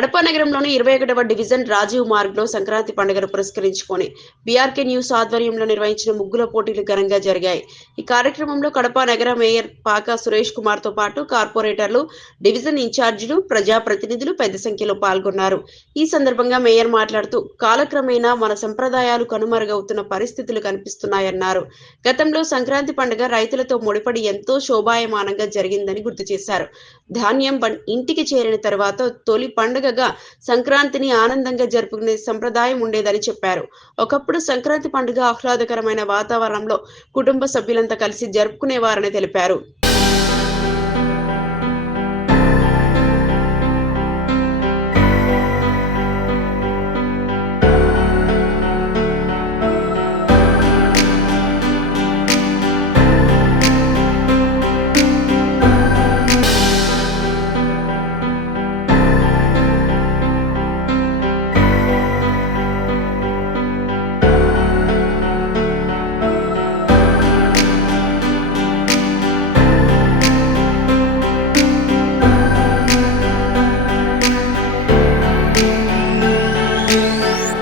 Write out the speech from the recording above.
కడప నగరంలోని 21వ డివిజన్ రాజీవ్ మార్గ్లో సంక్రాంతి పండుగను పురస్కరించుకొని బీఆర్కే న్యూస్ ఆధ్వర్యంలో నిర్వహించిన ముగ్గుల పోటీలు ఘనంగా జరిగాయి. ఈ కార్యక్రమంలో కడప నగర మేయర్ పాక సురేష్ కుమార్ తో పాటు కార్పొరేటర్లు, డివిజన్ ఇన్ఛార్జీలు, ప్రజాప్రతినిధులు పెద్ద సంఖ్యలో పాల్గొన్నారు. ఈ సందర్భంగా మేయర్ మాట్లాడుతూ కాలక్రమేణా మన సంప్రదాయాలు కనుమరుగవుతున్న పరిస్థితులు కనిపిస్తున్నాయన్నారు. గతంలో సంక్రాంతి పండుగ రైతులతో ముడిపడి ఎంతో శోభాయమానంగా జరిగిందని గుర్తు చేశారు. ధాన్యం ఇంటికి చేరిన తర్వాత తొలి పండుగగా సంక్రాంతిని ఆనందంగా జరుపుకునే సంప్రదాయం ఉండేదని చెప్పారు. ఒకప్పుడు సంక్రాంతి పండుగ ఆహ్లాదకరమైన వాతావరణంలో కుటుంబ సభ్యులంతా కలిసి జరుపుకునేవారని తెలిపారు.